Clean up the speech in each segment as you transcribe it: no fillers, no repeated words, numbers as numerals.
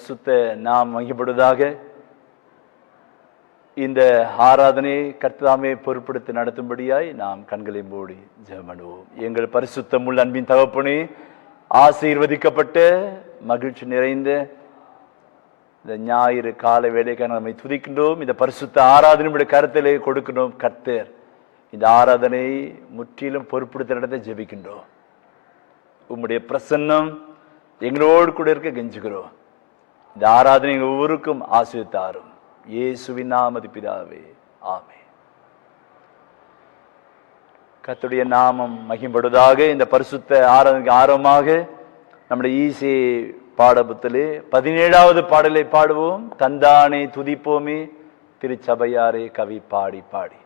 பரிசுத்த நாம் மகிமைப்படுவதாக. இந்த ஆராதனையை கர்த்தாமே பொறுப்படுத்தி நடத்தும்படியாய் நாம் கண்களை மூடி ஜெபம் பண்ணுவோம். எங்கள் பரிசுத்தமுள்ள அன்பின் தகப்பனே, ஆசீர்வதிக்கப்பட்ட மகிழ்ச்சி நிறைந்த இந்த ஞாயிறு கால வேலைக்காக நம்மை துதிக்கின்றோம். இந்த பரிசுத்த ஆராதனை கருத்திலே கொடுக்கணும். கர்த்தர் இந்த ஆராதனை முற்றிலும் பொறுப்படுத்தி நடத்த ஜெபிக்கின்றோம். உம்முடைய பிரசன்னம் எங்களோடு கூட இருக்க கெஞ்சுகிறோம். இந்த ஆராதனை ஒவ்வொருக்கும் ஆசீர்வதித்தாரும். இயேசுவின் நாமத்தில் பிதாவே, ஆமென். கர்த்தருடைய நாமம் மகிமைப்படுவதாக. இந்த பரிசுத்த ஆராதனைக்கு ஆரம்பமாக நம்முடைய ஈசே பாடபுத்திலே 17வது பாடலை பாடுவோம். தந்தானே துதிப்போமே திருச்சபையாரே கவி பாடி பாடி.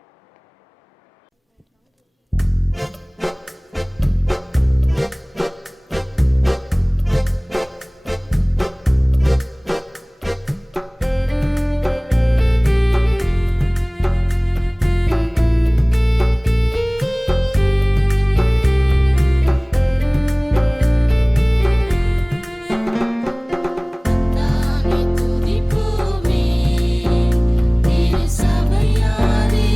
திருசபையாரே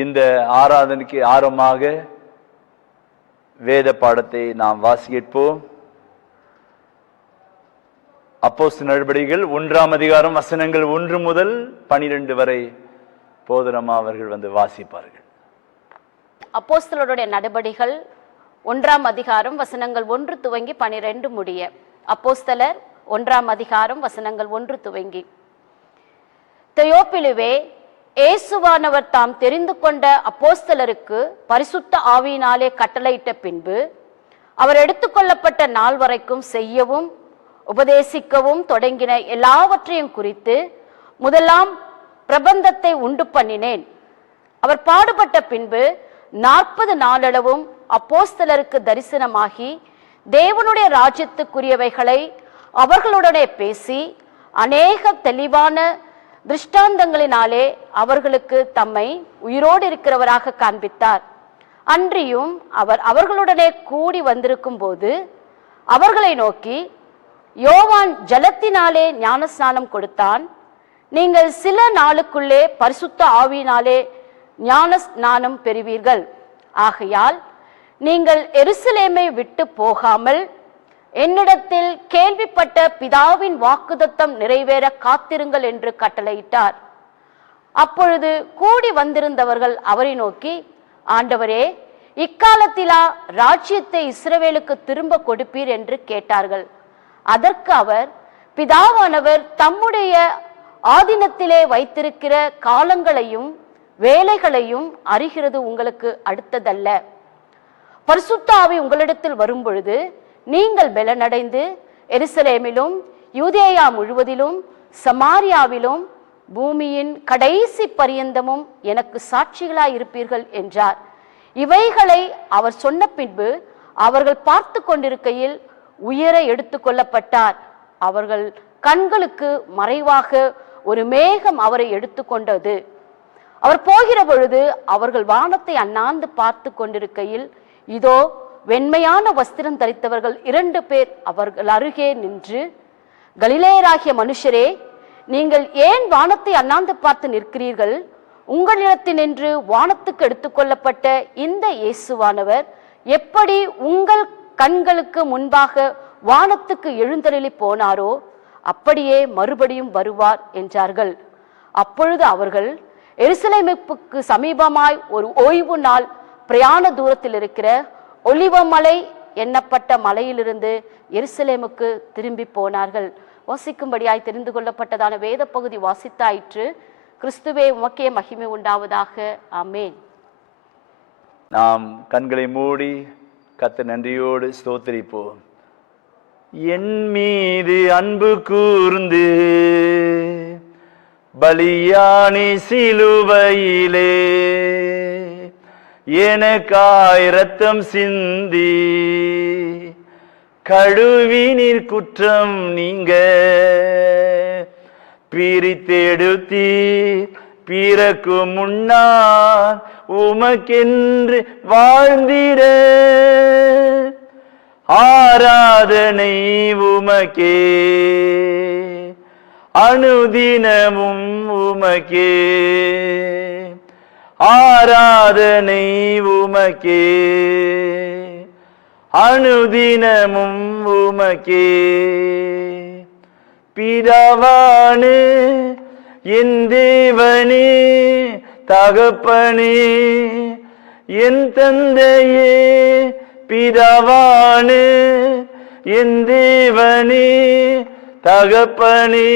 இந்த ஆராதனைக்கு ஆரம்பமாக வேத பாடத்தை நாம் வாசிப்போம். அப்போஸ்தலர் நடபடிகள் 1ஆம் அதிகாரம் வசனங்கள் 1 முதல் 12 வரை போதனமா அவர்கள் வந்து வாசிப்பார்கள். அப்போஸ்தலருடைய நடபடிகள் 1ஆம் அதிகாரம் வசனங்கள் 1 துவங்கி 12 முடிய. அப்போஸ்தலர் 1ஆம் அதிகாரம் வசனங்கள் 1 துவங்கி. தெயோப்பிலுவே, இயேசுவானவர் தாம் தெரிந்து கொண்ட அப்போஸ்தலருக்கு பரிசுத்த ஆவியினாலே கட்டளையிட்ட பின்பு அவர் எடுத்துக்கொள்ளப்பட்ட நாள் வரைக்கும் செய்யவும் உபதேசிக்கவும் தொடங்கின எல்லாவற்றையும் குறித்து முதலாம் பிரபந்தத்தை உண்டு பண்ணினேன். அவர் பாடுபட்ட பின்பு 40 நாளளவும் அப்போஸ்தலருக்கு தரிசனமாகி தேவனுடைய ராஜ்யத்துக்குரியவைகளை அவர்களுடனே பேசி அநேக தெளிவான திருஷ்டாந்தங்களினாலே அவர்களுக்கு தம்மை உயிரோடு இருக்கிறவராக காண்பித்தார். அன்றியும் அவர் அவர்களுடனே கூடி வந்திருக்கும் போது அவர்களை நோக்கி, யோவான் ஜலத்தினாலே ஞானஸ்நானம் கொடுத்தான், நீங்கள் சில நாளுக்குள்ளே பரிசுத்த ஆவியினாலே ஞானஸ்நானம் பெறுவீர்கள். ஆகையால் நீங்கள் எருசலேமை விட்டு போகாமல் என்னிடத்தில் கேள்விப்பட்ட பிதாவின் வாக்குத்தத்தம் நிறைவேற காத்திருங்கள் என்று கட்டளையிட்டார். அப்பொழுது கூடி வந்திருந்தவர்கள் அவரை நோக்கி, ஆண்டவரே, இக்காலத்திலா ராஜ்யத்தை இஸ்ரவேலுக்கு திரும்ப கொடுப்பீர் என்று கேட்டார்கள். அதற்கு அவர், பிதாவானவர் தம்முடைய ஆதீனத்திலே வைத்திருக்கிற காலங்களையும் வேலைகளையும் அறிகிறது உங்களுக்கு அடுத்ததல்ல. பரிசுத்த ஆவி உங்களிடத்தில் வரும்பொழுது நீங்கள் பலனடைந்து எருசலேமிலும் யூதேயா முழுவதிலும் சமாரியாவிலும் பூமியின் கடைசி பரியந்தமும் எனக்கு சாட்சிகளாய் இருப்பீர்கள் என்றார். இவைகளை அவர் சொன்ன பின்பு அவர்கள் பார்த்து கொண்டிருக்கையில் உயர எடுத்து கொள்ளப்பட்டார். அவர்கள் கண்களுக்கு மறைவாக ஒரு மேகம் அவரை எடுத்துக்கொண்டது. அவர் போகிற பொழுது அவர்கள் வானத்தை அண்ணாந்து பார்த்து கொண்டிருக்கையில் இதோ வெண்மையான வஸ்திரம் தரித்தவர்கள் 2 பேர் அவர்கள் அருகே நின்று, கலிலேயராகிய மனுஷரே, நீங்கள் ஏன் வானத்தை அண்ணாந்து பார்த்து நிற்கிறீர்கள்? உங்களிடத்தினின்று வானத்துக்கு எடுத்துக்கொள்ளப்பட்ட இந்த இயேசுவானவர் எப்படி உங்கள் கண்களுக்கு முன்பாக வானத்துக்கு எழுந்தருளி போனாரோ அப்படியே மறுபடியும் வருவார் என்றார்கள். அப்பொழுது அவர்கள் எருசலேமுக்கு சமீபமாய் ஒரு ஓய்வு நாள் பிரயாண தூரத்தில் இருக்கிற ஒலிவமலை எண்ணப்பட்ட மலையிலிருந்து எருசலேமுக்கு திரும்பி போனார்கள். வாசிக்கும்படியாய் தெரிந்து கொள்ளப்பட்டதான வேத பகுதி வாசித்தாயிற்று. கிறிஸ்துவே உமக்கே மகிமை உண்டாவதாக. ஆமேன். நாம் கண்களை மூடி கர்த்தர் நன்றியோடு ஸ்தோத்திரிப்போம். என் மீது அன்பு கூர்ந்து பலியானி சிலுவையிலே எனக்காய் இரத்தம் சிந்தி கழுவினீர் குற்றம் நீங்க பிரித்தெடுத்தீர் பிறக்கும் முன்னார் உமக்கென்று வாழ்ந்திட ஆராதனை உமக்கே அனுதினமும் உமக்கே ஆராதனை உமக்கே அனுதினமும் உமக்கே. பிதாவானே என் தேவனே தகப்பனே என் தந்தையே, பிதாவானே என் தேவனே தகப்பனே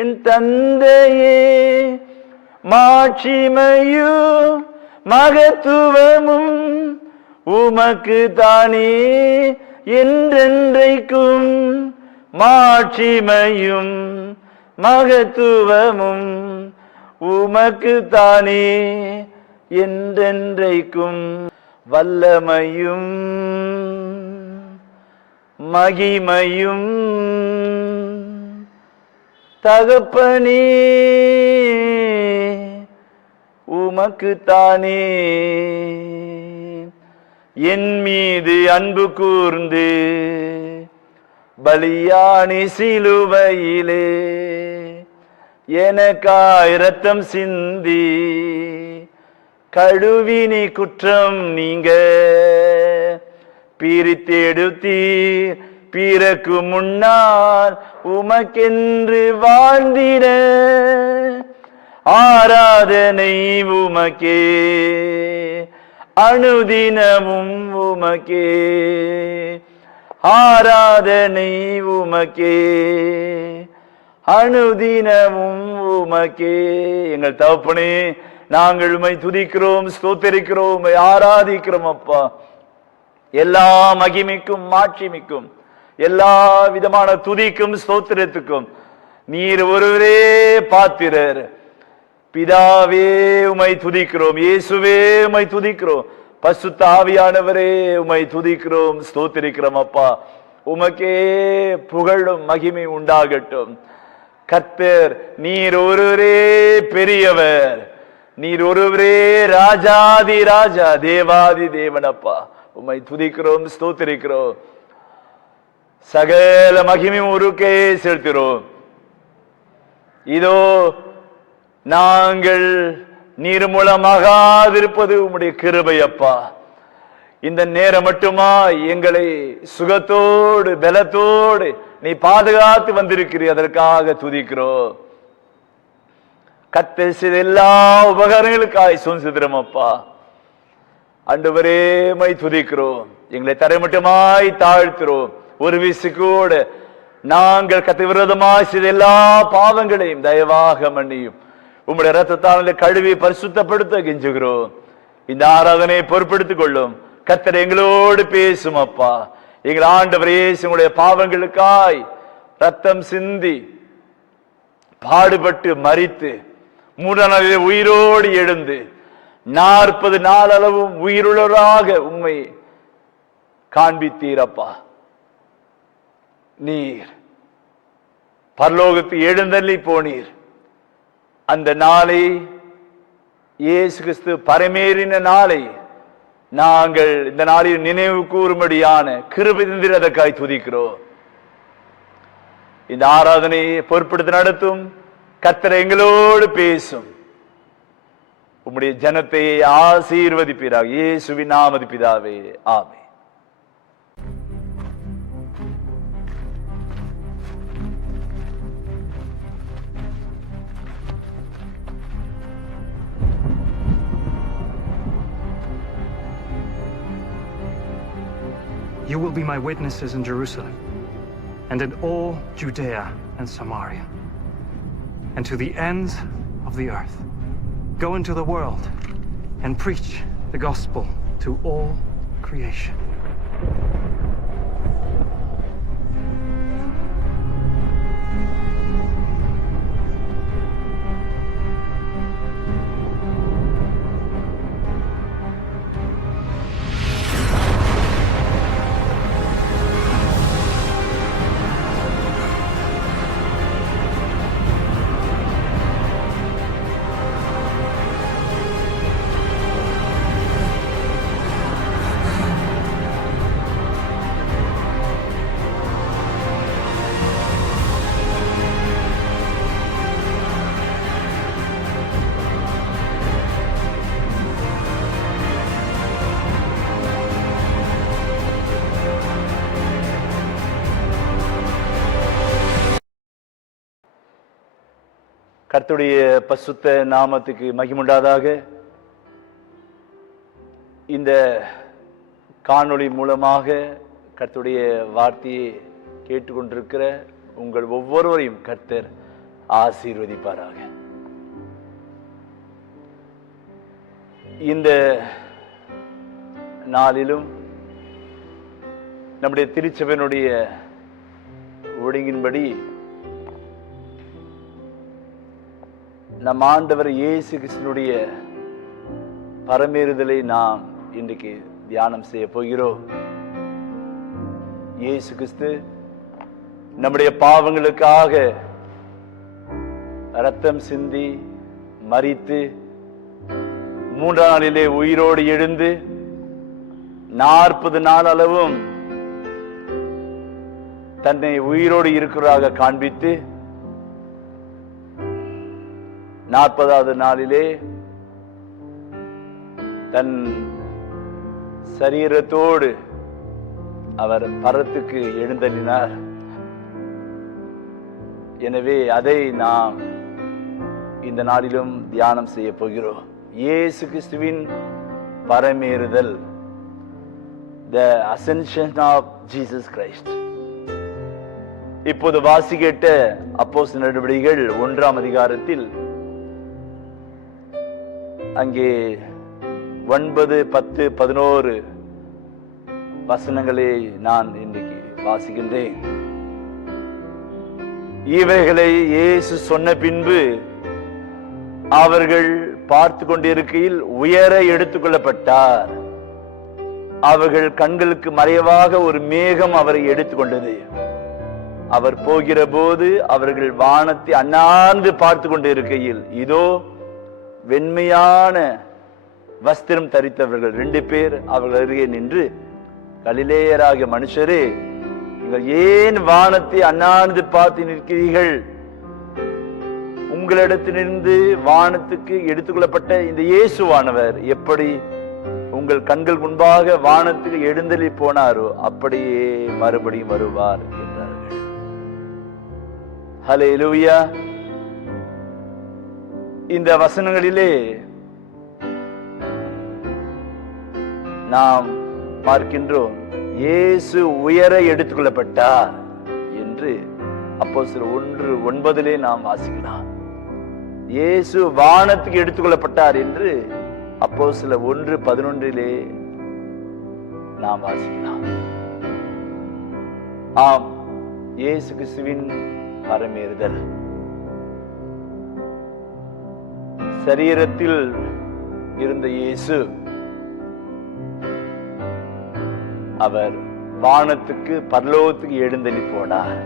என் தந்தையே, மாட்சிமையும் மகத்துவமும் உமக்கு தானே என்றென்றைக்கும். மாட்சிமையும் மகத்துவமும் உமக்கு தானே என்றென்றைக்கும். வல்லமையும் மகிமையும் தகப்பனே உமக்கு தானே. என் மீது அன்பு கூர்ந்து பலியானி சிலுவையிலே எனக்காய் இரத்தம் சிந்தி கழுவி நீ குற்றம் நீங்க பிரித்தெடுத்தீர் பிறக்கு முன்னால் உமக்கென்று வாழ்ந்திட ஆராதனை உமக்கே அனுதினமும் உமக்கே ஆராதனை உமக்கே அனுதினமும் உமக்கே. எங்கள் தகப்பனே, நாங்கள் உம்மை துதிக்கிறோம், ஸ்தோத்திரிக்கிறோம், உம்மை ஆராதிக்கிறோம் அப்பா. எல்லா மகிமைக்கும் மாட்சிமைக்கும் எல்லா விதமான துதிக்கும் ஸ்தோத்திரத்துக்கும் நீர் ஒருவரே பாத்திரர். பிதாவே உம்மை துதிக்கிறோம், இயேசுவே உம்மை துதிக்கிறோம், பரிசுத்த ஆவியானவரே உம்மை துதிக்கிறோம், ஸ்தோத்திரிக்கிறோம் அப்பா. உமக்கே புகழும் மகிமை உண்டாகட்டும். கர்த்தர் நீர் ஒருவரே பெரியவர், நீர் ஒருவரே ராஜாதி ராஜா, தேவாதி தேவனப்பா. உம்மை துதிக்கிறோம், ஸ்தோத்திரிக்கிறோம், சகல மகிமையும் ஒருக்கே செலுத்துகிறோம். இதோ நாங்கள் நீர் மூலமாகாதிருப்பது உம்முடைய கிருபை அப்பா. இந்த நேரம் மட்டுமா எங்களை சுகத்தோடு பலத்தோடு நீ பாதுகாத்து வந்திருக்கிறீர், அதற்காக துதிக்கிறோம். கர்த்தர் செய்த எல்லா உபகாரங்களுக்காய் சுதந்திரம் அப்பா. ஆண்டவரே உம்மை துதிக்கிறோம், எங்களை தரைமட்டமாய் தாழ்த்துறோம். ஒரு விசுக்கோடு நாங்கள் கர்த்தருக்கு விரோதமாய் செய்த எல்லா பாவங்களையும் தயவாக மன்னியும். உம்முடைய ரத்தத்தால் கழுவி பரிசுத்தப்படுத்த கெஞ்சுகிறோம். இந்த ஆராதனையை பொறுப்படுத்திக் கொள்ளும். கர்த்தர் எங்களோடு பேசும் அப்பா. எங்கள் ஆண்டவர் இயேசு உங்களுடைய பாவங்களுக்காய் ரத்தம் சிந்தி பாடுபட்டு மரித்து 3 நாளிலே உயிரோடு எழுந்து 40 நாள் அளவும் உயிருள்ளவராக உம்மை காண்பித்தீரப்பா. நீர் பரலோகத்து எழுந்தள்ளி போனீர். அந்த நாளை இயேசு கிறிஸ்து பரமேறின நாளை நாங்கள் இந்த நாளில் நினைவு கூறும்படியான கிருபை தந்தீர், அதற்காய் துதிக்கிறோம். இந்த ஆராதனையை பொறுப்படுத்தி நடத்தும் கர்த்தர் எங்களோடு பேசும். உம்முடைய ஜனத்தை ஆசீர்வதிப்பீராக. இயேசுவின் நாமத்தில் பிதாவே, ஆமென். You will be my witnesses in Jerusalem and in all Judea and Samaria and to the ends of the earth. Go into the world and preach the gospel to all creation. கர்த்தருடைய பரிசுத்த நாமத்துக்கு மகிமுண்டாதாக. இந்த காணொளி மூலமாக கர்த்தருடைய வார்த்தையை கேட்டுக்கொண்டிருக்கிற உங்கள் ஒவ்வொருவரையும் கர்த்தர் ஆசீர்வதிப்பாராக. இந்த நாளிலும் நம்முடைய திருச்சபையினுடைய ஒழுங்கின்படி நம் ஆண்டவர் இயேசு கிறிஸ்துவினுடைய பரமேறுதலை நாம் இன்றைக்கு தியானம் செய்ய போகிறோம். இயேசு கிறிஸ்து நம்முடைய பாவங்களுக்காக இரத்தம் சிந்தி மரித்து 3ஆம் நாளிலே உயிரோடு எழுந்து 40 நாள் அளவும் தன்னை உயிரோடு இருக்கிறதாக காண்பித்து 40வது நாளிலே தன் சரீரத்தோடு அவர் பரத்துக்கு எழுந்தள்ளினார். எனவே அதை நாம் இந்த நாளிலும் தியானம் செய்ய போகிறோம். இயேசு கிறிஸ்துவின் பரமேறுதல், the ascension of Jesus Christ. இப்போது வாசி கேட்ட அப்போஸ்தலர் நடவடிக்கைகள் 1ஆம் அதிகாரத்தில் அங்கே 9, 10, 11 வசனங்களை நான் இன்றைக்கு வாசிக்கின்றேன். இவைகளை இயேசு சொன்ன பின்பு அவர்கள் பார்த்து கொண்டிருக்கையில் உயர எடுத்துக்கொள்ளப்பட்டார். அவர்கள் கண்களுக்கு மறைவாக ஒரு மேகம் அவரை எடுத்துக்கொண்டது. அவர் போகிற போது அவர்கள் வானத்தை அண்ணாந்து பார்த்து கொண்டிருக்கையில் இதோ வெண்மையான வஸ்திரம் தரித்தவர்கள் 2 பேர் அவர்கள் அருகே நின்று, கலிலேயராகிய மனுஷரே, நீங்கள் ஏன் வானத்தை அண்ணாந்து பார்த்து நிற்கிறீர்கள்? உங்களிடத்திலிருந்து வானத்துக்கு எடுத்துக்கொள்ளப்பட்ட இந்த இயேசுவானவர் எப்படி உங்கள் கண்கள் முன்பாக வானத்துக்கு எழுந்தள்ளி போனாரோ அப்படியே மறுபடியும் வருவார் என்றார்கள். ஹல்லேலூயா. இந்த வசனங்களிலே நாம் பார்க்கின்றோம், இயேசு உயர எடுத்துக்கொள்ளப்பட்டார் என்று அப்போஸ்தலர் 1:9 நாம் வாசிக்கலாம். இயேசு வானத்துக்கு எடுத்துக்கொள்ளப்பட்டார் என்று அப்போஸ்தலர் 1:11 நாம் வாசிக்கலாம். ஆம், இயேசு கிறிஸ்துவின் பரமேறுதல். சரீரத்தில் இருந்த இயேசு அவர் வானத்துக்கு பரலோகத்துக்கு எழுந்தள்ளி போனார்.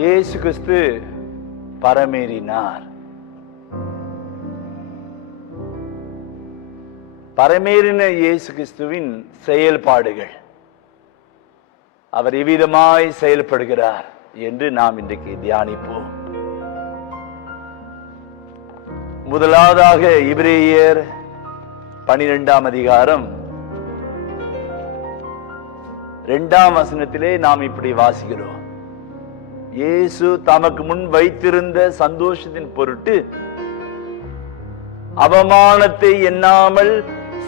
இயேசு கிறிஸ்து பரமேறினார். பரமேறின இயேசு கிறிஸ்துவின் செயல்பாடுகள், அவர் எவ்விதமாய் செயல்படுகிறார் என்று நாம் இன்றைக்கு தியானிப்போம். முதலாவதாக எபிரேயர் 12ஆம் அதிகாரம் 2ஆம் வசனத்திலே நாம் இப்படி வாசிக்கிறோம், இயேசு தமக்கு முன் வைத்திருந்த சந்தோஷத்தின் பொருட்டு அவமானத்தை எண்ணாமல்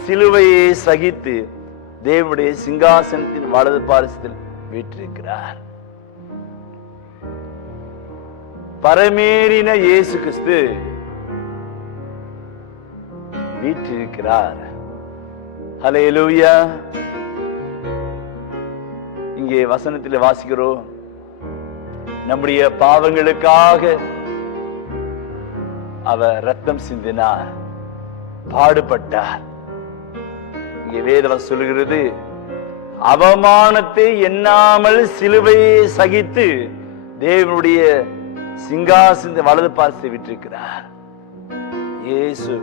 சிலுவையை சகித்து தேவனுடைய சிங்காசனத்தின் வலது பாரிசத்தில் வீற்றிருக்கிறார். பரமேறின இயேசு கிறிஸ்து வீற்றிருக்கிறார். ஹல்லேலூயா. இங்கே வசனத்தில் வாசிக்கிறோம், நம்முடைய பாவங்களுக்காக அவர் ரத்தம் சிந்தினார், பாடுபட்டார். இங்கே வேதம் சொல்லுகிறது, அவமானத்தை எண்ணாமல் சிலுவையை சகித்து தேவனுடைய சிங்காசனத்தை வலது பாரிசத்தில் விட்டிருக்கிறார். இயேசு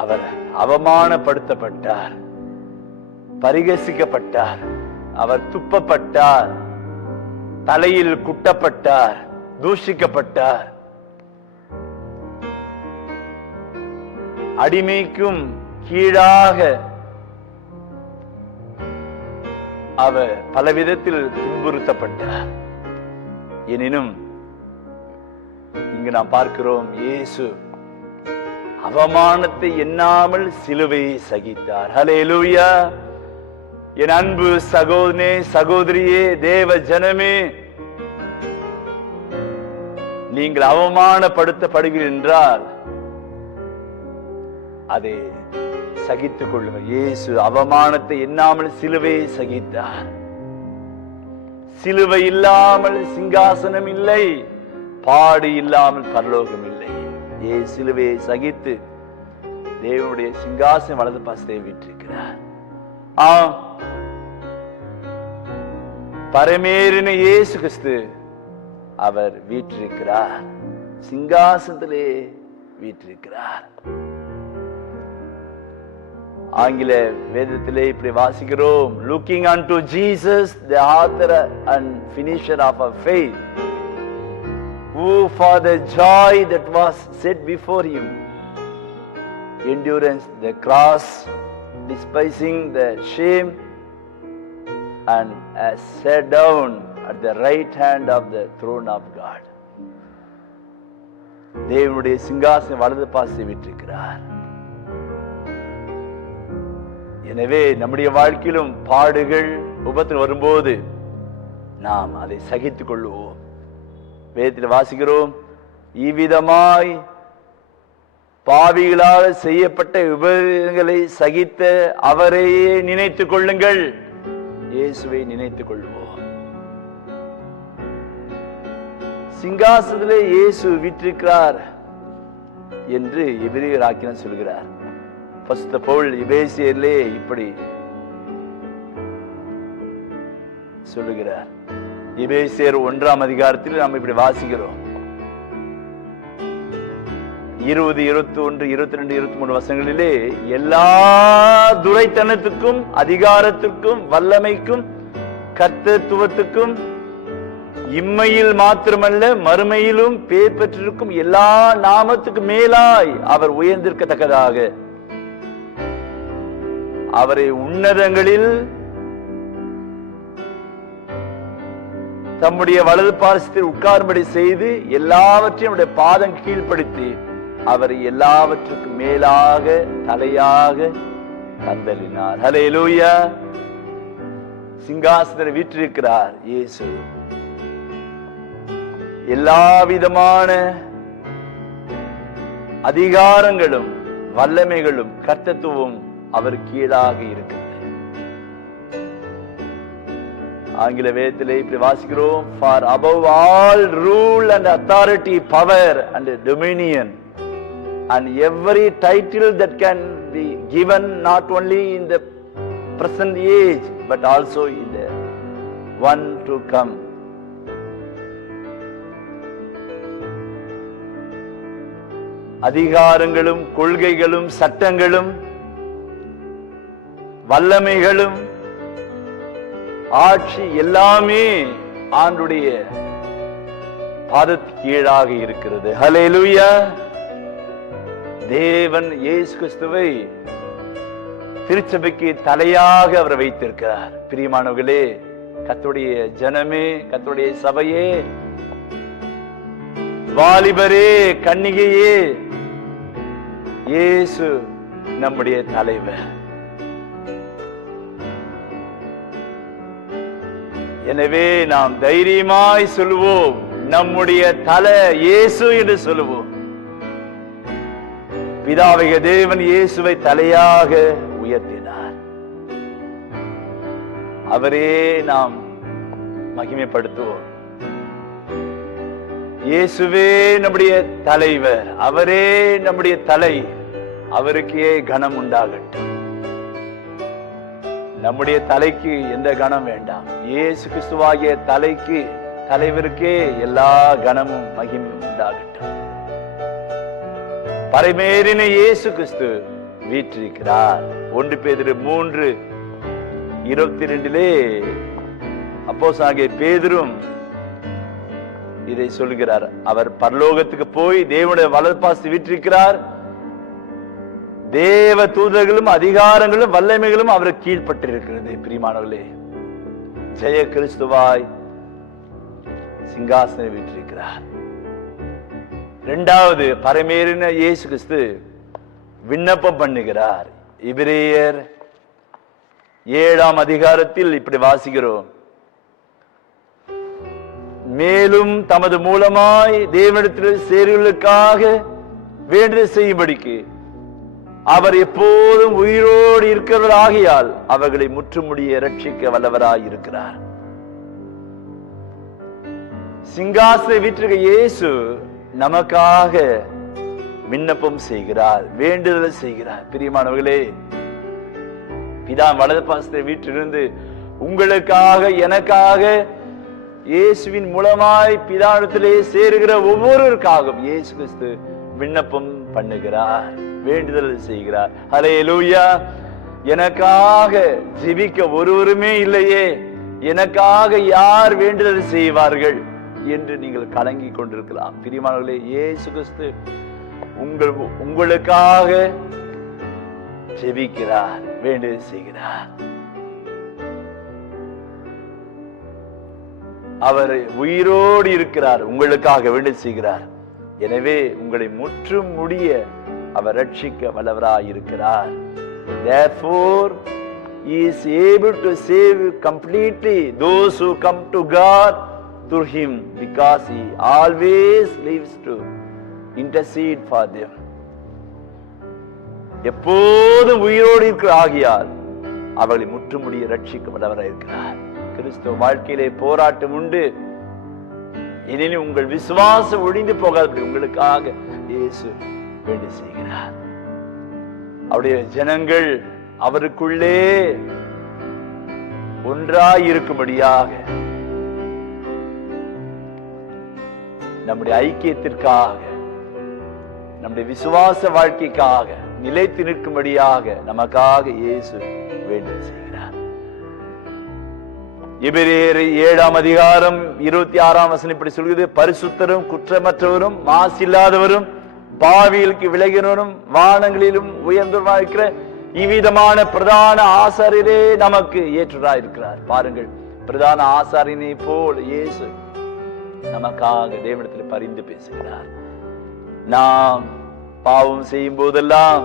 அவர் அவமானப்படுத்தப்பட்டார், பரிகசிக்கப்பட்டார், அவர் துப்பப்பட்டார், தலையில் குட்டப்பட்டார், தூஷிக்கப்பட்டார், அடிமைக்கும் கீழாக அவர் பலவிதத்தில் துன்புறுத்தப்பட்டார். எனினும் இங்கு நாம் பார்க்கிறோம், இயேசு அவமானத்தை எண்ணாமல் சிலுவையை சகித்தார். ஹல்லேலூயா. என் அன்பு சகோதரனே, சகோதரியே, தேவ ஜனமே, நீங்கள் அவமானப்படுத்தப்படுவீர்கள் என்றால் அதை சகித்துக் கொள்ளுங்கள். இயேசு அவமானத்தை எண்ணாமல் சிலுவையை சகித்தார். சிலுவை இல்லாமல் சிங்காசனம் இல்லை, பாடு இல்லாமல் பரலோகம் இல்லை. இயேசு சிலுவையை சகித்து தேவனுடைய சிங்காசனம் வலது பாசத்தை விட்டிருக்கிறார். ஆம், பரமேறின இயேசு கிறிஸ்து அவர் வீற்றிருக்கிறார், சிங்காசனத்திலே வீற்றிருக்கிறார். ஆங்கில வேதத்திலே இப்படி வாசிக்கிறோம், looking unto Jesus the author and finisher of our faith, who for the joy that was set before him endurance the cross, despising the shame, and has sat down at the right hand of the throne of God. தேவனுடைய சிங்காசனம் வலது பாசை விட்டிருக்கிறார். எனவே நம்முடைய வாழ்க்கையிலும் பாடுகள் உபத்திரம் வரும்போது நாம் அதை சகித்துக் கொள்வோம். வேதத்தில் வாசிக்கிறோம், இவ்விதமாய் பாவிகளால் செய்யப்பட்ட உபத்திரங்களை சகித்த அவரையே நினைத்துக் கொள்ளுங்கள். இயேசுவை நினைத்துக் கொள்வோம். சிங்காசனத்திலே இயேசு வீற்றிருக்கிறார் என்று எபிரேயர் ஆக்கினர் சொல்கிறார். பரிசுத்த பவுல் எபேசியரிலே இப்படி சொல்லுகிறார். எபேசியர் 1ஆம் அதிகாரத்தில் நாம் இப்படி வாசிக்கிறோம். 20, 21, 22, 23 வசனங்களிலே எல்லா துரைத்தனத்துக்கும் அதிகாரத்துக்கும் வல்லமைக்கும் கர்த்தத்துவத்துக்கும் இம்மையில் மாத்திரமல்ல மறுமையிலும் பேர் பெற்றிருக்கும் எல்லா நாமத்துக்கு மேலாய் அவர் உயர்ந்திருக்கத்தக்கதாக அவரை உன்னதங்களில் தம்முடைய வலது பாரசத்தில் உட்காரும்படி செய்து எல்லாவற்றையும் அவருடைய பாதம் கீழ்ப்படுத்தி அவரை எல்லாவற்றுக்கும் மேலாக தலையாக தந்தளினார். ஹல்லேலூயா. சிங்காசனத்தில் வீற்றிருக்கிறார் இயேசு. எல்லா விதமான அதிகாரங்களும் வல்லமைகளும் கர்த்தத்துவம் அவர் கீழாக இருக்கிறது. ஆங்கில வேதத்திலே இப்படி வாசிக்கிறோம், for above all rule and authority, power and dominion and every title that can be given not only in the present age but also in the one to come. அதிகாரங்களும் கொள்கைகளும் சட்டங்களும் வல்லமைகளும் ஆட்சி எல்லாமே ஆண்டுடைய பாதத்துக்கு கீழாக இருக்கிறது. ஹல்லேலூயா. தேவன் இயேசு கிறிஸ்துவை திருச்சபைக்கு தலையாக அவர் வைத்திருக்கிறார். பிரியமானவர்களே, கர்த்தருடைய ஜனமே, கர்த்தருடைய சபையே, வாலிபரே, கன்னிகையே, இயேசு நம்முடைய தலைவர். எனவே நாம் தைரியமாய் சொல்லுவோம், நம்முடைய தலை இயேசு என்று சொல்லுவோம். பிதாவாகிய தேவன் இயேசுவை தலையாக உயர்த்தினார். அவரே நாம் மகிமைப்படுத்துவோம். இயேசுவே நம்முடைய தலைவர், அவரே நம்முடைய தலை, அவருக்கே கனம் உண்டாகட்டும். நம்முடைய தலைக்கு எந்த கனம் வேண்டாம். இயேசு கிறிஸ்துவாகிய தலைக்கு, தலைவருக்கே எல்லா கனமும் மகிமையும் உண்டாகட்டும். பரமேறின இயேசு கிறிஸ்து வீற்றிருக்கிறார். 1 பேதுரு 3:22 அப்போஸ்தலனாகிய பேதுரும் இதை சொல்கிறார். அவர் பரலோகத்துக்கு போய் தேவனுடைய வலது பாசத்தில் வீற்றிருக்கிறார். தேவ தூதர்களும் அதிகாரங்களும் வல்லமைகளும் அவருக்கு கீழ்பட்டிருக்கிறது. பிரியமானவர்களே, ஜெய கிறிஸ்துவாய் சிங்காசனம் வீற்றிருக்கிறார். 2வது, பரமேறின இயேசு கிறிஸ்து விண்ணப்பம் பண்ணுகிறார். எபிரேயர் 7ஆம் அதிகாரத்தில் இப்படி வாசிக்கிறோம், மேலும் தமது மூலமாய் தேவனிடத்தில் சேருவதற்காக வேண்டுதல் செய்யும்படிக்கு அவர் எப்போதும் உயிரோடு இருக்கிறவராகியால் அவர்களை முற்றுமுடிய ரட்சிக்க வல்லவராய் இருக்கிறார். சிங்காசன வீற்றிருக்க இயேசு நமக்காக விண்ணப்பம் செய்கிறார், வேண்டுதல் செய்கிறார். பிரியமானவர்களே, பிதா வலது பாசத்தை வீற்றிலிருந்து உங்களுக்காக எனக்காக இயேசுவின் மூலமாய் பிதாவிடத்திலே சேருகிற ஒவ்வொருவருக்காகவும் இயேசு கிறிஸ்து விண்ணப்பம் பண்ணுகிறார், வேண்டுதல் செய்கிறார். ஹல்லேலூயா. எனக்காக ஜெபிக்க ஒருவருமே இல்லையே, எனக்காக யார் வேண்டுதல் செய்வார்கள் என்று நீங்கள் கலங்கி கொண்டிருக்கலாம். பிரியமானவர்களே, இயேசு கிறிஸ்து உங்களுக்காக ஜெபிக்கிறார், வேண்டுதல் செய்கிறார். அவர் உயிரோடு இருக்கிறார், உங்களுக்காக வேண்டுதல் செய்கிறார். எனவே உங்களை முற்றும் முடிய அவர் ரட்சிக்க வல்லவராய் இருக்கிறார். Therefore he is able to save completely those who come to God through him, because he always lives to intercede for them. எப்போதும் உயிரோடு இருக்கிற ஆகியால் அவர்களை முற்றுமுடிய ரட்சிக்க வல்லவராய் இருக்கிறார். கிறிஸ்துவ வாழ்க்கையிலே போராட்டம் உண்டு, எனினும் உங்கள் விசுவாசம் ஒழிந்து போகாதபடி உங்களுக்காக இயேசு வேண்டி செய்கிறார். அவருடைய ஜனங்கள் அவருக்குள்ளே ஒன்றாய் இருக்கும்படியாக, நம்முடைய ஐக்கியத்திற்காக, நம்முடைய விசுவாச வாழ்க்கைக்காக நிலைத்து நிற்கும்படியாக நமக்காக இயேசு வேண்டுதல் செய்கிறார். எபிரேயர் 7ஆம் அதிகாரம் 26ஆம் வசனம் இப்படி சொல்கிறது, பரிசுத்தரும் குற்றமற்றவரும் மாசில்லாதவரும் பாவிகளுக்கு விலகினரும் வானங்களிலும் உயர்ந்தவருமாயிருக்கிற இவ்விதமான பிரதான ஆசாரியரே நமக்கு ஏற்றராயிருக்கிறார். பாருங்கள், பிரதான ஆசாரியனை போல் இயேசு நமக்காக தேவனிடத்தில் பரிந்து பேசுகிறார். நாம் பாவம் செய்யும் போதெல்லாம்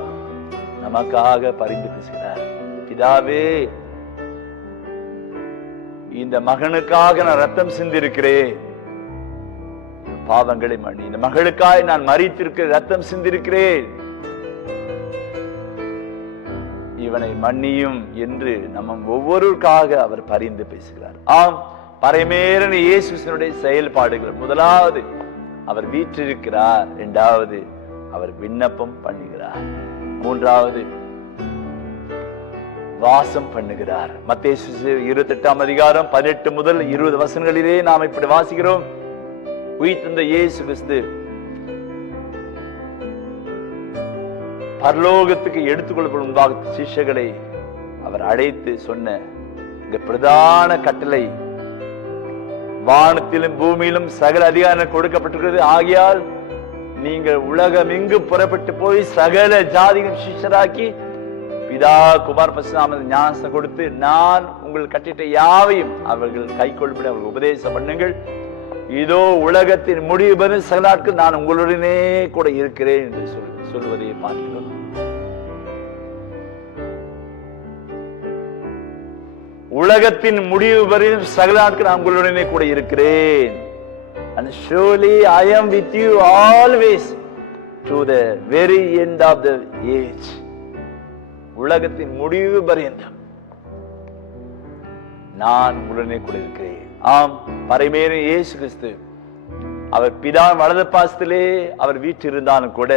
நமக்காக பரிந்து பேசுகிறார். பிதாவே, இந்த மகனுக்காக நான் ரத்தம் சிந்திருக்கிறேன், பாவங்களை மன்னி. இந்த மகளுக்காய் நான் மரித்திருக்கிறேன், ரத்தம் சிந்திருக்கிறேன், இவனை மன்னியும் என்று நம்ம ஒவ்வொருக்காக அவர் பரிந்து பேசுகிறார். ஆம், பரமேறன இயேசுவினுடைய செயல்பாடுகள், முதலாவது அவர் வீற்றிருக்கிறார், இரண்டாவது அவர் விண்ணப்பம் பண்ணுகிறார், மூன்றாவது வாசம் பண்ணுகிறார். மத்தேயு 28ஆம் அதிகாரம் 18 முதல் 20 வசனங்களிலே நாம் இப்படி வாசிக்கிறோம். உயிர்த்தெழுந்த இயேசு கிறிஸ்து பரலோகத்துக்கு எடுத்துக்கொள்ளப்படும் முன்பாக சிஷ்யர்களை அவர் அழைத்து சொன்ன இந்த பிரதான கட்டளை, வானத்திலும் பூமியிலும் சகல அதிகாரம் கொடுக்கப்பட்டிருக்கிறது, ஆகையால் நீங்கள் உலகமெங்கு புறப்பட்டு போய் சகல ஜாதிகளும் சிஷ்யராக்கி பிதா குமார் பரிசுத்தாவின் ஞானஸ்நானம் கொடுத்து நான் உங்கள் கட்டிட்ட யாவையும் அவர்கள் கை கொள்ளும்படி அவர்கள் உபதேசம் பண்ணுங்கள். இதோ உலகத்தின் முடிவு பெறும் சகல நாட்கள் நான் உங்களுடனே கூட இருக்கிறேன் என்று சொல்வதை பார்க்கிறோம். உலகத்தின் முடிவு பெறும் சகல நாட்கள் நான் உங்களுடனே கூட இருக்கிறேன். And surely I am with you always to the very end of the age. உலகத்தின் முடிவு பரியந்தம் நான் உடனே கூட இருக்கிறேன். ஆம், பரமேறன இயேசு கிறிஸ்து அவர் பிதா வலது பாசத்திலே அவர் வீற்றிருந்தாலும் கூட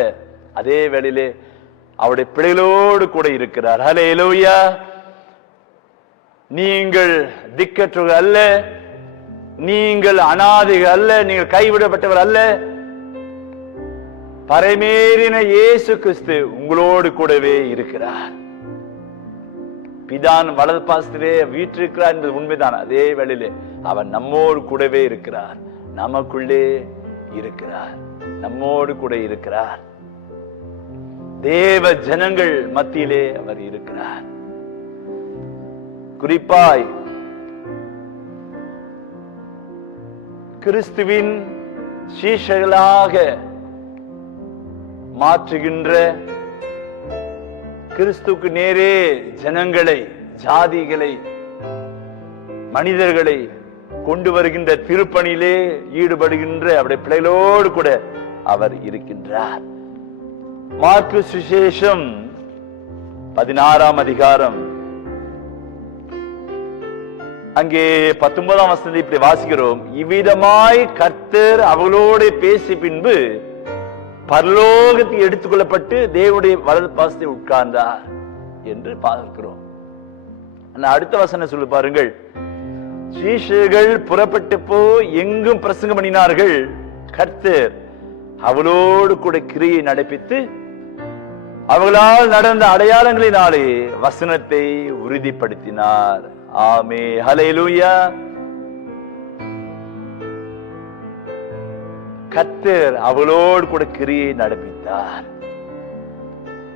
அதே வேளையிலே அவருடைய பிள்ளைகளோடு கூட இருக்கிறார். ஹல்லேலூயா. நீங்கள் திக்கற்றவர்கள் அல்ல, நீங்கள் அனாதைகள் அல்ல, நீங்கள் கைவிடப்பட்டவர் அல்ல. பரமேறின இயேசு கிறிஸ்து உங்களோடு கூடவே இருக்கிறார். பிதான் வலது பாசத்திலே வீற்றிருக்கிறார் என்பது உண்மைதான். அதே வேளையிலே அவர் நம்மோடு கூடவே இருக்கிறார், நமக்குள்ளே இருக்கிறார், நம்மோடு கூட இருக்கிறார். தேவ ஜனங்கள் மத்தியிலே அவர் இருக்கிறார். குறிப்பாய் கிறிஸ்துவின் சீஷர்களாக மாற்றுகின்ற, கிறிஸ்துக்கு நேரே ஜனங்களை, ஜாதிகளை, மனிதர்களை கொண்டு வருகின்ற திருப்பணியிலே ஈடுபடுகின்ற அவருடைய பிள்ளைகளோடு கூட அவர் இருக்கின்றார். மார்க்கு சுவிசேஷம் 16ஆம் அதிகாரம் அங்கே 19ஆம் வசனத்தில் இப்படி வாசிக்கிறோம். இவ்விதமாய் கர்த்தர் அவளோடு பேசி பின்பு பரலோகத்தில் எடுத்துக்கொள்ளப்பட்டு தேவனுடைய வலது பாசத்தை உட்கார்ந்தார் என்று பார்க்கிறோம். அடுத்த வசனம் சொல்லி பாருங்கள். சீஷர்கள் புறப்பட்டு போய் எங்கும் பிரசங்கம் பண்ணினார்கள். கர்த்தர் அவளோடு கூட கிரியை நடப்பித்து அவர்களால் நடந்த அடையாளங்களினாலே வசனத்தை உறுதிப்படுத்தினார். ஆமே, ஹல்லேலூயா. கர்த்தர் அவளோடு கூட கிரியை நடப்பித்தார்.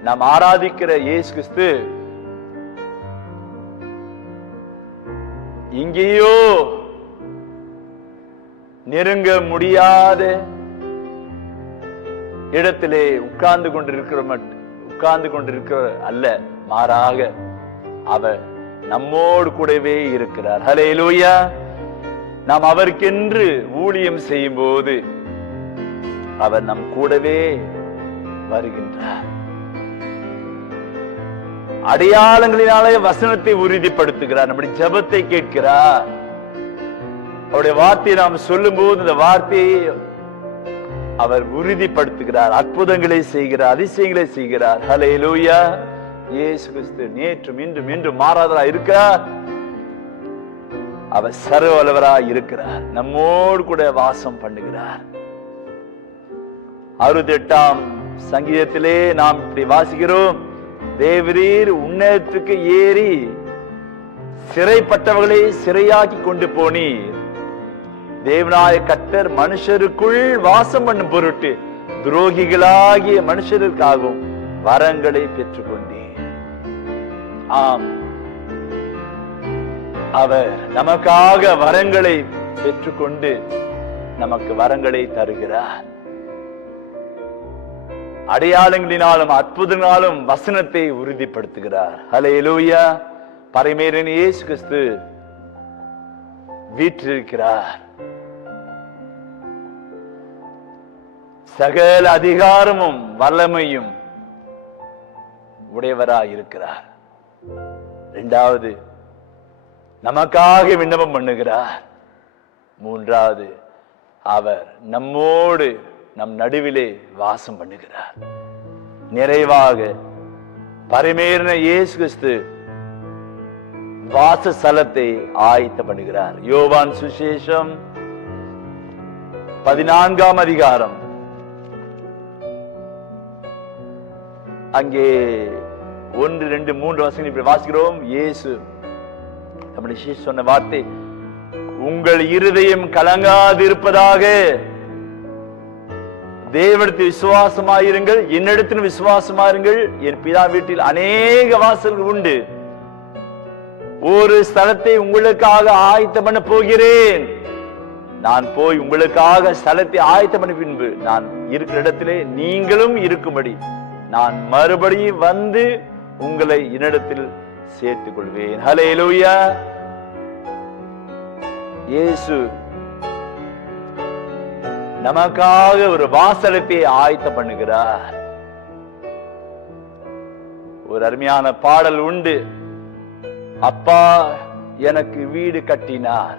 நாம் ஆராதிக்கிற இயேசு கிறிஸ்து இங்கேயோ நெருங்க முடியாத இடத்திலே உட்கார்ந்து கொண்டிருக்கிற அல்ல, மாறாக அவர் நம்மோடு கூடவே இருக்கிறார். ஹல்லேலூயா. நாம் அவருக்கென்று ஊழியம் செய்யும் போது அவர் நம் கூடவே வருகின்றார். அடையாளங்களினாலே வசனத்தை உறுதிப்படுத்துகிறார். நம்முடைய ஜெபத்தை கேட்கிறார். அவருடைய வார்த்தையை நாம் சொல்லும் போது இந்த வார்த்தையை அவர் உறுதிப்படுத்துகிறார். அற்புதங்களை செய்கிறார், அதிசயங்களை செய்கிறார். ஹல்லேலூயா. இயேசு கிறிஸ்து நேற்றும் இன்றும் என்றும் மாறாதவராய் இருக்கிறார். அவர் சர்வ வல்லவராய் இருக்கிறார். நம்மோடு கூட வாசம் பண்ணுகிறார். 68ஆம் சங்கீதத்திலே நாம் இப்படி வாசிக்கிறோம், தேவரீர் உன்னதத்துக்கு ஏறி சிறைப்பட்டவர்களை சிறையாக்கி கொண்டு போனீர். தேவனாய கர்த்தர் மனுஷருக்குள் வாசம் பண்ணும் பொருட்டு துரோகிகளாகிய மனுஷருக்காகவும் வரங்களை பெற்றுக்கொண்டீர். ஆம், அவர் நமக்காக வரங்களை பெற்றுக்கொண்டு நமக்கு வரங்களை தருகிறார். அடையாளங்களினாலும் அற்புதங்களாலும் வசனத்தை உறுதிப்படுத்துகிறார். ஹல்லேலூயா. பரமேரன் இயேசு கிறிஸ்து வீற்றிருக்கிறார். சகல அதிகாரமும் வல்லமையும் உடையவராய் இருக்கிறார். இரண்டாவது, நமக்காக விண்ணப்பம் பண்ணுகிறார். மூன்றாவது, அவர் நம்மோடு நம் நடுவிலே வாசம் பண்ணுகிறார். நிறைவாக பரமேறின இயேசு கிறிஸ்து வாசஸ்தலத்தை ஆயத்தம் பண்ணுகிறார். யோவான் சுவிசேஷம் 14ஆம் அதிகாரம், அங்கே 1, 2, 3 வசனங்கள் இப்படி வாசிக்கிறோம். இயேசு நம்முடைய சீஷர் சொன்ன வார்த்தை, உங்கள் இருதயம் கலங்காதிருப்பதாக, தேவனிடத்தில் விசுவாசமாயிருங்கள், என்னிடத்தில் விசுவாசமாயிருங்கள். என் பிதா வீட்டில் அநேக வாசல்கள் உண்டு. ஒரு ஸ்தலத்தை உங்களுக்காக ஆயத்தம் பண்ண போகிறேன். நான் போய் உங்களுக்காக ஸ்தலத்தை ஆயத்தம் பண்ண பின்பு நான் இருக்கிற இடத்திலே நீங்களும் இருக்கும்படி நான் மறுபடியும் வந்து உங்களை என்னிடத்தில் சேர்த்துக் கொள்வேன். ஹல்லேலூயா. இயேசு நமக்காக ஒரு வாசலத்தை ஆயத்தம் பண்ணுகிறார். ஒரு அருமையான பாடல் உண்டு, அப்பா எனக்கு வீடு கட்டினார்,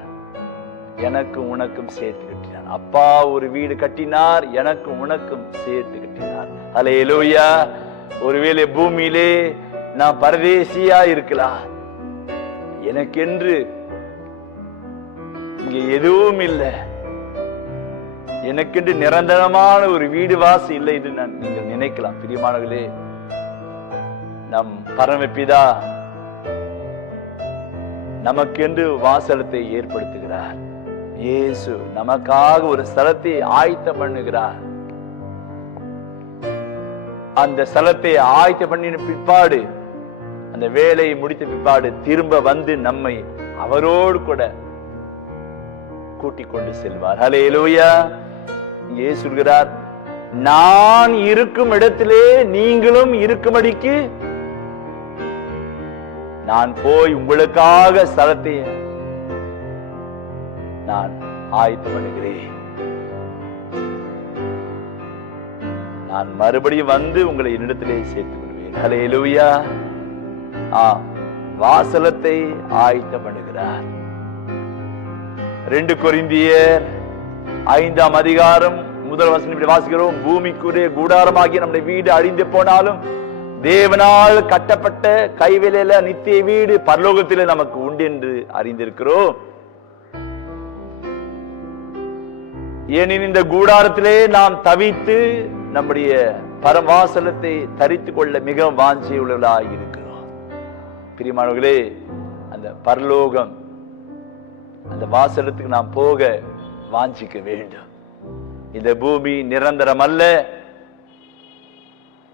எனக்கு உனக்கும் சேர்த்து கட்டினார். அப்பா ஒரு வீடு கட்டினார், எனக்கும் உனக்கும் சேர்த்து கட்டினார். ஹல்லேலூயா. ஒருவேளை பூமியிலே நான் பரதேசியா இருக்கலாம், எனக்கென்று இங்கே எதுவும் இல்லை, எனக்கென்று நிரந்தரமான ஒரு வீடு வாசி இல்லை என்று நீங்கள் நினைக்கலாம். பிரியமானவர்களே, நம் பரமபிதா நமக்கென்று வாசலத்தை ஏற்படுத்துகிறார். இயேசு நமக்காக ஒரு ஸ்தலத்தை ஆயத்தம் பண்ணுகிறார். அந்த ஸ்தலத்தை ஆயத்தம் பண்ணின பிற்பாடு, அந்த வேலையை முடித்த பிற்பாடு திரும்ப வந்து நம்மை அவரோடு கூட கூட்டிக் கொண்டு செல்வார். ஹல்லேலூயா. இயேசு சொல்கிறார், நான் இருக்கும் இடத்திலே நீங்களும் இருக்கும்படிக்கு நான் போய் உங்களுக்காக ஸ்தலத்தை நான் ஆயத்தம் பண்ணுகிறேன். நான் மறுபடியும் வந்து உங்களை என்னிடத்திலே சேர்த்துக் கொள்வேன். ஹல்லேலூயா. வாசலத்தை ஆயத்தம் பண்ணுகிறார். 2 கொரிந்தியர் 5ஆம் அதிகாரம் 1 வசனம் இப்படி வாசிக்கிறோம், பூமிக்குரிய கூடாரமாகிய நம்முடைய வீடு அழிந்து போனாலும் தேவனால் கட்டப்பட்ட கைவேலையில நித்திய வீடு பரலோகத்திலே நமக்கு உண்டு என்று அறிந்திருக்கிறோம். ஏனெனில் இந்த கூடாரத்திலே நாம் தவித்து நம்முடைய பரவாசலத்தை தரித்து கொள்ள மிகவும் வாஞ்சி உள்ளவர்களாக இருக்கிறோம். பிரியமானவர்களே, அந்த பரலோகம், அந்த வாசலத்துக்கு நாம் போக வாஞ்சிக்க வேண்டும். இந்த பூமி நிரந்தரம் அல்ல.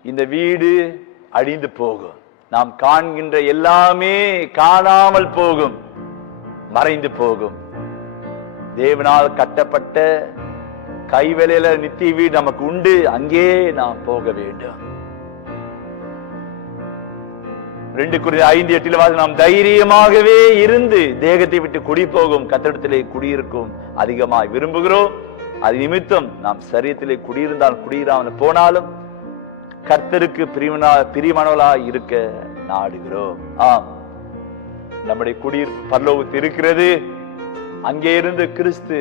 இந்த வீடு அழிந்து போகும். நாம் காண்கின்ற எல்லாமே காணாமல் போகும், மறைந்து போகும். தேவனால் கட்டப்பட்ட கைவேலையில நித்திய வீடு நமக்கு உண்டு. அங்கே நாம் போக வேண்டும். 2 Corinthians 5:8 நாம் தைரியமாகவே இருந்து தேகத்தை விட்டு குடி போகும் கத்தடத்திலே குடியிருக்கும் அதிகமாய் விரும்புகிறோம். அது நிமித்தம் நாம் சரீரத்திலே குடியிருந்தால் குடியிராமல் போனாலும் கர்த்தருக்கு பிரியமானவர்களாய் இருக்க நாடுகிறோம். ஆம், நம்முடைய குடியிருப்பு பரலோகத்தில் இருக்கிறது. அங்கே இருந்து கிறிஸ்து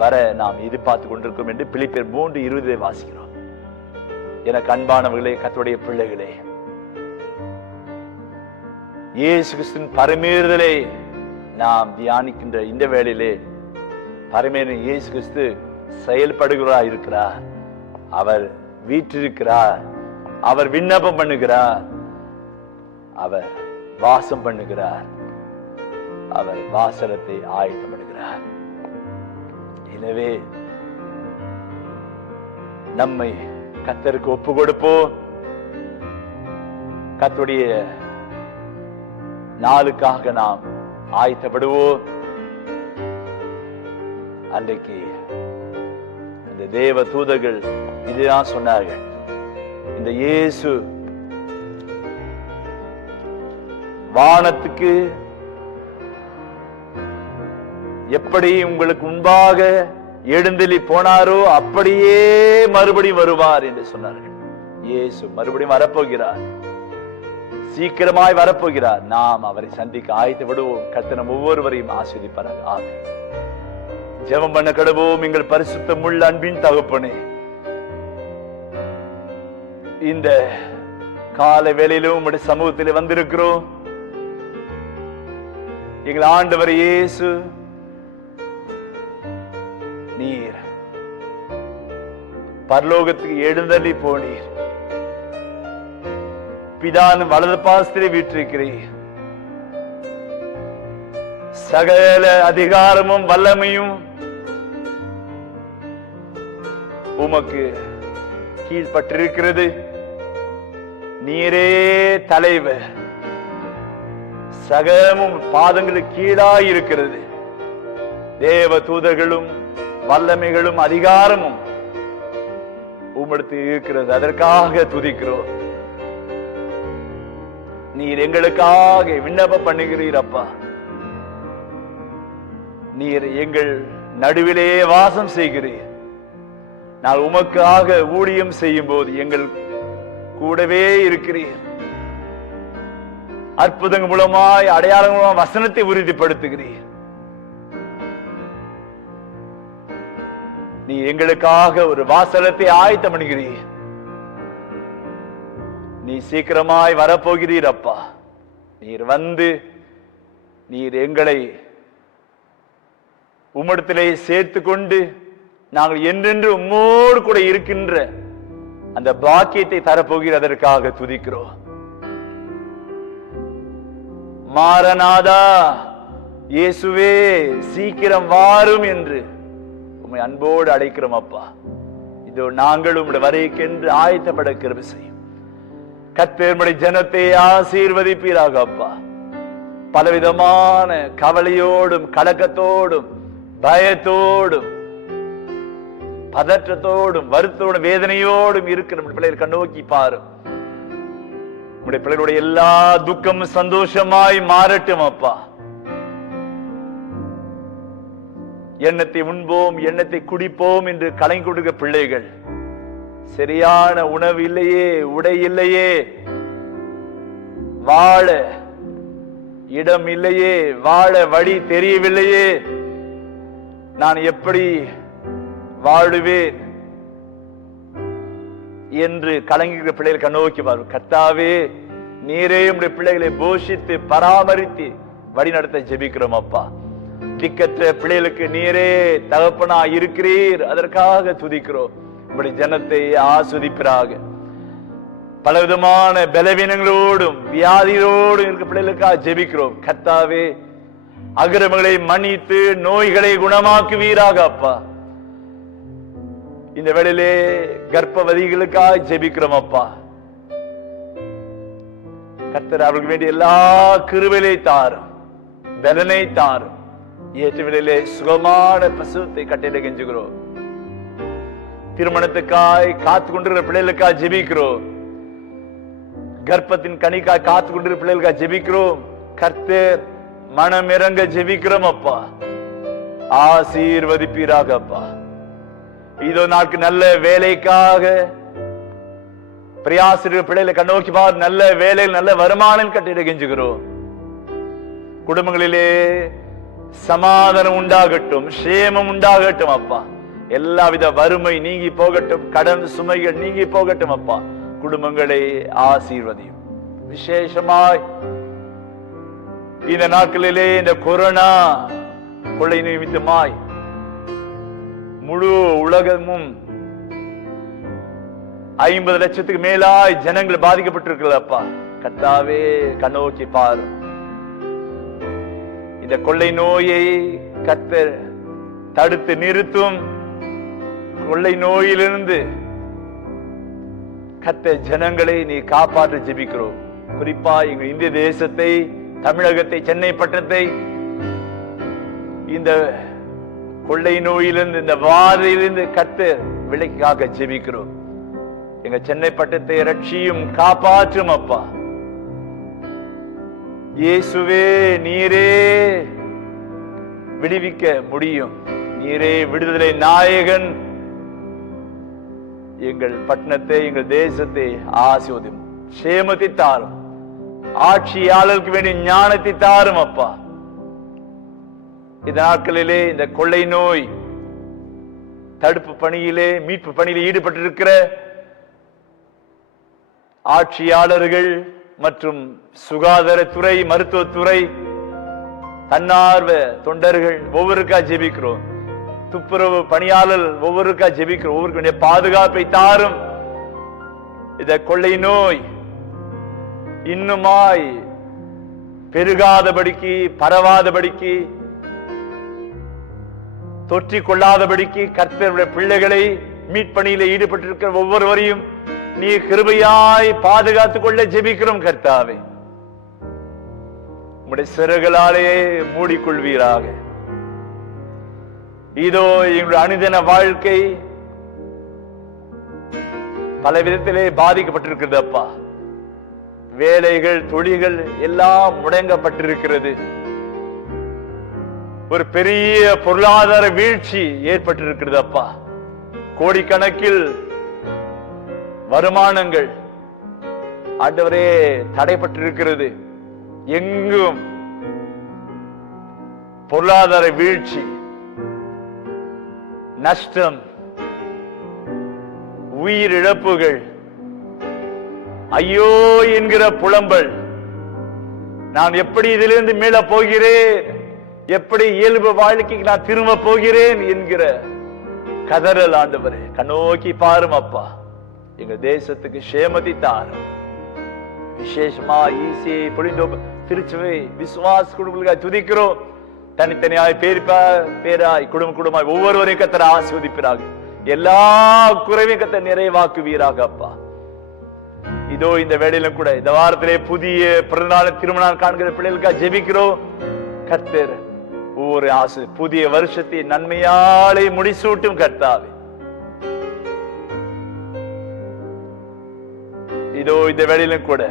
வர நாம் எதிர்பார்த்து கொண்டிருக்கோம் என்று பிலிப்பியர் 3:20 வாசிக்கிறோம். எனக்கு அன்பானவர்களே, கர்த்தருடைய பிள்ளைகளே, இயேசு கிறிஸ்துவின் பரமேறுதலை நாம் தியானிக்கின்ற இந்த வேளையிலே பரமேறு இயேசு கிறிஸ்து செயல்படுகிறார் இருக்கிறார். அவர் வீற்றிருக்கிறார். அவர் விண்ணப்பம் பண்ணுகிறார். அவர் வாசம் பண்ணுகிறார். அவர் வாசலத்தை ஆயத்தம் பண்ணுகிறார். எனவே நம்மை கர்த்தருக்கு ஒப்பு கொடுப்போம். கர்த்தருடைய நாளுக்காக நாம் ஆயத்தப்படுவோம். அன்றைக்கு அந்த தேவ தூதர்கள் இதுதான் சொன்னார்கள், இந்த இயேசு வானத்துக்கு எப்படி உங்களுக்கு முன்பாக எழுந்தெளி போனாரோ அப்படியே மறுபடியும் வருவார் என்று சொன்னார்கள். இயேசு மறுபடியும் வரப்போகிறார், சீக்கிரமாய் வரப்போகிறார். நாம் அவரை சந்திக்க ஆயத்தப்படுவோம். கர்த்தர் ஒவ்வொருவரையும் ஆசீர்வதிப்பாராக. ஆமென். ஜெபம் பண்ண கடவோம். எங்கள் பரிசுத்தமுள்ள அன்பின் தகப்பனே, இந்த கால வேளையிலும் உம்முடைய சமூகத்தில் வந்திருக்கிறோம். எங்கள் ஆண்டவர் இயேசு, நீர் பரலோகத்துக்கு எழுந்தள்ளி போனீர். பிதாவின் வலது பாசத்திலே வீற்றிருக்கிறீர். சகல அதிகாரமும் வல்லமையும் உமக்கு கீழ்பட்டிருக்கிறது. நீரே தலைவர். சகலமும் பாதங்களுக்கு கீழாய் இருக்கிறது. தேவ தூதர்களும் வல்லமைகளும் அதிகாரமும் உம்மிடத்தில் இருக்கிறது. அதற்காக துதிக்கிறோம். நீர் எங்களுக்காக விண்ணப்பம் பண்ணுகிறீர் அப்பா. நீர் எங்கள் நடுவிலே வாசம் செய்கிறீர். நான் உமக்காக ஊழியம் செய்யும் போது எங்கள் கூடவே இருக்கிறீர். அற்புதங்கள் மூலமாய் அடையாளம் மூலமாக வசனத்தை உறுதிப்படுத்துகிறீர். நீ எங்களுக்காக ஒரு வாசலத்தை ஆயத்தம் பண்ணுகிறீர். நீ சீக்கிரமாய் வரப்போகிறீர் அப்பா. நீர் வந்து நீர் எங்களை உம்மிடத்திலே சேர்த்து கொண்டு நாங்கள் என்றென்று உம்மோடு கூட இருக்கின்ற அந்த பாக்கியத்தை தரப்போகிற அதற்காக துதிக்கிறோம். மாரநாதா, இயேசுவே சீக்கிரம் வாரும் என்று உம்மை அன்போடு அழைக்கிறோம் அப்பா. இதோ நாங்கள் உம்முடைய வரைக்கென்று ஆயத்தப்பட கிருபை செய்யும். கர்த்தர் உம்முடைய ஜனத்தை ஆசீர்வதிப்பீராக அப்பா. பலவிதமான கவலையோடும் கலக்கத்தோடும் பயத்தோடும் பதற்றத்தோடும் வருத்தோடும் வேதனையோடும் இருக்கிற பிள்ளைகள் கண்ணோக்கி பாரும். உடைய பிள்ளைகளுடைய எல்லா துக்கமும் சந்தோஷமாய் மாறட்டும் அப்பா. எண்ணத்தை உண்போம், எண்ணத்தை குடிப்போம் என்று கலங்கி கொடுக்க பிள்ளைகள், சரியான உணவு இல்லையே, உடை இல்லையே, வாழ இடம் இல்லையே, வாழ வழி தெரியவில்லையே, நான் எப்படி வாழுவேன் என்று கலங்குகிற பிள்ளைகள் கண்ணோக்கி பாரு. கர்த்தாவே, நீரே உம்முடைய பிள்ளைகளை போஷித்து பராமரித்து வழி நடத்த ஜெபிக்கிறோம் அப்பா. திக்கற்ற பிள்ளைகளுக்கு நீரே தகப்பனா இருக்கிறீர். அதற்காக துதிக்கிறோம். இப்படி ஜனத்தை ஆஸ்வதிப்பீராக. பலவிதமான பலவீனங்களோடும் வியாதிகளோடும் இருக்க பிள்ளைகளுக்காக ஜெபிக்கிறோம். கர்த்தாவே, அக்கிரமங்களை மன்னித்து நோய்களை குணமாக்குவீராக. அப்பா, இந்த வேளையிலே கர்ப்பவதிகளுக்காக ஜெபிக்கிறோம். அப்பா கர்த்தர் அவர்களுக்கு வேண்டிய எல்லா கிருபையை தாரும், பலனை தாரும். ஏற்ற வேளையிலே சுகமான பிரசவத்தை கட்டளை கெஞ்சுகிறோம். திருமணத்துக்காய் காத்து கொண்டிருக்கிற பிள்ளைகளுக்காக ஜெபிக்கிறோம். கர்ப்பத்தின் கனிக்காய் காத்து கொண்டிருக்கிற பிள்ளைகளுக்காக ஜெபிக்கிறோம். கர்த்தர் மனம் இறங்க ஜெபிக்கிறோம். அப்பா, ஆசீர்வதிப்பீராக. அப்பா, இதோ நாளுக்கு நல்ல வேலைக்காக பிரயாசிரியர் பிள்ளைகளை கண்ணோக்கி பார், நல்ல வேலையில் நல்ல வருமானம் கட்டிட கெஞ்சுகிறோம். குடும்பங்களிலே சமாதானம் உண்டாகட்டும், சேமம் உண்டாகட்டும். அப்பா, எல்லாவித வறுமை நீங்கி போகட்டும், கடன் சுமைகள் நீங்கி போகட்டும். அப்பா, குடும்பங்களை ஆசீர்வதியும். விசேஷமாய் இந்த நாட்களிலே இந்த கொரோனா கொள்ளை நிமித்தமாய் முழு உலகமும் 50 லட்சத்துக்கு மேலாய் ஜனங்கள் பாதிக்கப்பட்டிருக்கிறது. அப்பா கர்த்தாவே, கண்ணோக்கி பார். இந்த கொள்ளை நோயை கர்த்தர் தடுத்து நிறுத்தும். கொள்ளை நோயிலிருந்து கர்த்தர் ஜனங்களை நீ காப்பாற்ற ஜெபிக்கிறோம். குறிப்பா எங்கள் இந்திய தேசத்தை, தமிழகத்தை, சென்னை பட்டணத்தை இந்த கொள்ளை நோயிலிருந்து, இந்த வாதையிலிருந்து கர்த்தர் விலக்காக ஜெபிக்கிறோம். எங்க சென்னை பட்டணத்தை ரட்சியும், காப்பாற்றும். அப்பா இயேசுவே, நீரே விடுவிக்க முடியும். நீரே விடுதலை நாயகன். எங்கள் பட்டணத்தை, எங்கள் தேசத்தை ஆசீர்வதியும், சேமத்தை தாரும். ஆட்சியாளருக்கு வேண்டிய ஞானத்தை தாரும். அப்பா, இந்த நாட்களிலே இந்த கொள்ளை நோய் தடுப்பு பணியிலே, மீட்பு பணியிலே ஈடுபட்டிருக்கிற ஆட்சியாளர்கள் மற்றும் சுகாதாரத்துறை, மருத்துவத்துறை, தன்னார்வ தொண்டர்கள் ஒவ்வொருக்கா ஜெபிக்கிறோம். துப்புரவு பணியாளர் ஒவ்வொருக்கா ஜெபிக்கிறோம். ஒவ்வொருடைய பாதுகாப்பை தாரும். இந்த கொள்ளை நோய் இன்னுமாய் பெருகாதபடிக்கு, பரவாதபடிக்கு, தொற்றிக் கொள்ளாதபடிக்கு கர்த்தருடைய பிள்ளைகளை மீட்பணியில ஈடுபட்டிருக்கிற ஒவ்வொருவரையும் நீ கிருபையாய் பாதுகாத்துக் கொள்ள ஜெபிக்கிறோம். கர்த்தாவே, உம்முடைய சிறகுகளாலே மூடிக்கொள்வீராக. இதோ எங்களுடைய அனுதின வாழ்க்கை பல விதத்திலே பாதிக்கப்பட்டிருக்கிறது. அப்பா, வேலைகள், தொழில்கள் எல்லாம் முடங்கப்பட்டிருக்கிறது. ஒரு பெரிய பொருளாதார வீழ்ச்சி ஏற்பட்டிருக்கிறது. அப்பா, கோடிக்கணக்கில் வருமானங்கள் ஆண்டவரே தடைப்பட்டிருக்கிறது. எங்கும் பொருளாதார வீழ்ச்சி, நஷ்டம், உயிரிழப்புகள், ஐயோ என்கிற புலம்பல். நான் எப்படி இதிலிருந்து மீள போகிறேன், எப்படி இயல்பு வாழ்க்கைக்கு நான் திரும்ப போகிறேன் என்கிற கதறல். ஆண்டவரே, கண்ணோக்கி பாரும். அப்பா, எங்க தேசத்துக்கு சேமத்தை தாரும். விசேஷமா ஈசியை பொழிந்தோ திருச்சுவை விசுவாச குடும்பங்களுக்காக துதிக்கிறோம். தனித்தனியாய் பேராய் குடும்பமாய் ஒவ்வொருவரையும் கர்த்தர் ஆசீர்வதிப்பீராக. எல்லா குறைவையும் கர்த்தர் நிறைவாக்குவீராக. அப்பா, இதோ இந்த வேளையிலும் கூட இந்த வாரத்திலே புதிய பிறந்தநாள், திருமணம் காண்கிற பிள்ளைகளுக்காக ஜெபிக்கிறோம். கர்த்தர் ஒவ்வொரு புதிய வருஷத்தை நன்மையாலே முடிசூட்டும். கர்த்தாவே, இதோ இந்த வேளையிலும் கூட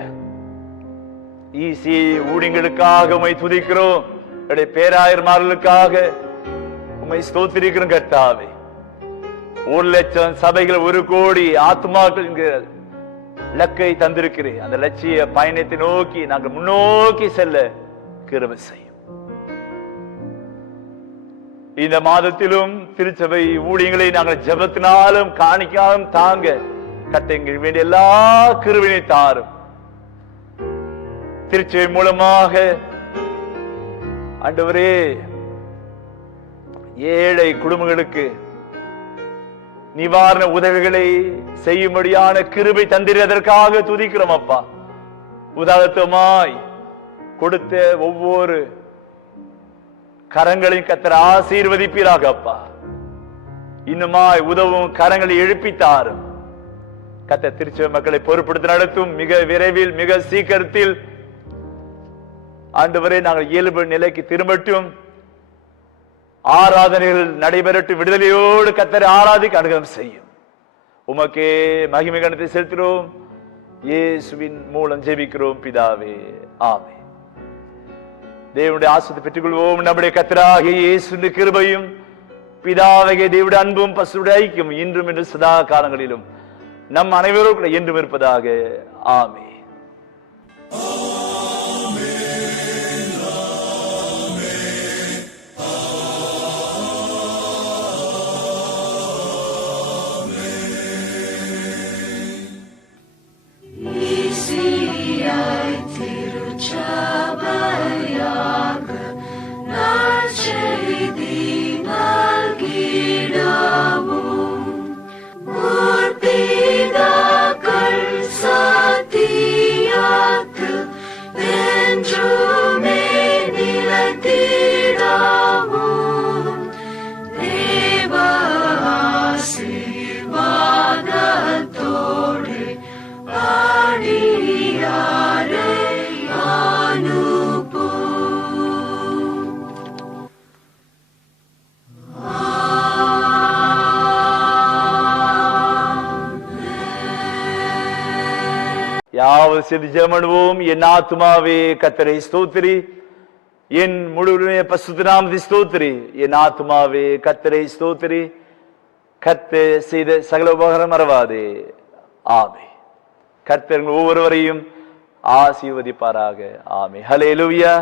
ஈசி ஊழியங்களுக்காக உம்மை துதிக்கிறோம். பேராயர்மார்களுக்காக உம்மை ஸ்தோத்திரிக்கிறோம். கர்த்தாவே, 1,00,000 சபைகள், 1 கோடி ஆத்மாக்கள் என்கிற இலக்கை தந்திருக்கிறேன். அந்த லட்சிய பயணத்தை நோக்கி நாங்கள் முன்னோக்கி செல்ல கிருபை செய்யும். இந்த மாதத்திலும் திருச்சபை ஊழியங்களை நாங்கள் ஜெபத்தினாலும் காணிக்காலும் தாங்க கர்த்தர் வேண்டிய எல்லா கிருபையை தாரும். திருச்சபை மூலமாக ஆண்டவரே, ஏழை குடும்பங்களுக்கு நிவாரண உதவிகளை செய்யும்படியான கிருபை தந்திரதற்காக துதிக்கிறோம் அப்பா. உதாரணமாய் கொடுத்த ஒவ்வொரு கரங்களையும் கர்த்தர் ஆசீர்வதிப்பீராக அப்பா. இன்னுமாய் உதவும் கரங்களை எழுப்பித்தாரும். கர்த்தர் திருச்சபை மக்களை பொறுப்படுத்தி நடத்தும். மிக விரைவில், மிக சீக்கிரத்தில் ஆண்டவரே நாங்கள் இயல்பு நிலைக்கு திரும்பட்டும். ஆராதனைகள் நடைபெறட்டும். விடுதலையோடு கர்த்தரை ஆராதிக்க அனுகிரகம் செய்யும். உமக்கே மகிமை கனத்தை செலுத்துகிறோம். இயேசுவின் மூலம் ஜெபிக்கிறோம் பிதாவே, ஆமென். தேவனுடைய ஆசீர்வாதத்தை பெற்றுக்கொள்வோம். நம்முடைய கர்த்தராகிய இயேசுவின் கிருபையும் பிதாவாகிய தேவனுடைய அன்பும் பரிசுத்த ஐக்கியம் இன்றும் என்று சதா காலங்களிலும் நம் அனைவரும் என்றும் இருப்பதாக. ஆமென். யாவது செய்து ஜெபம். என் ஆத்துமாவே கர்த்தரை ஸ்தோத்திரி, என் முழு பரிசுத்த நாமத்தை ஸ்தோத்திரி. என் ஆத்துமாவே கர்த்தரை ஸ்தோத்திரி, கர்த்தர் செய்த சகல உபகாரம் மறவாதே. ஆமென். கர்த்தர் ஒவ்வொருவரையும் ஆசீர்வதிப்பாராக. ஆமென். ஹல்லேலூயா.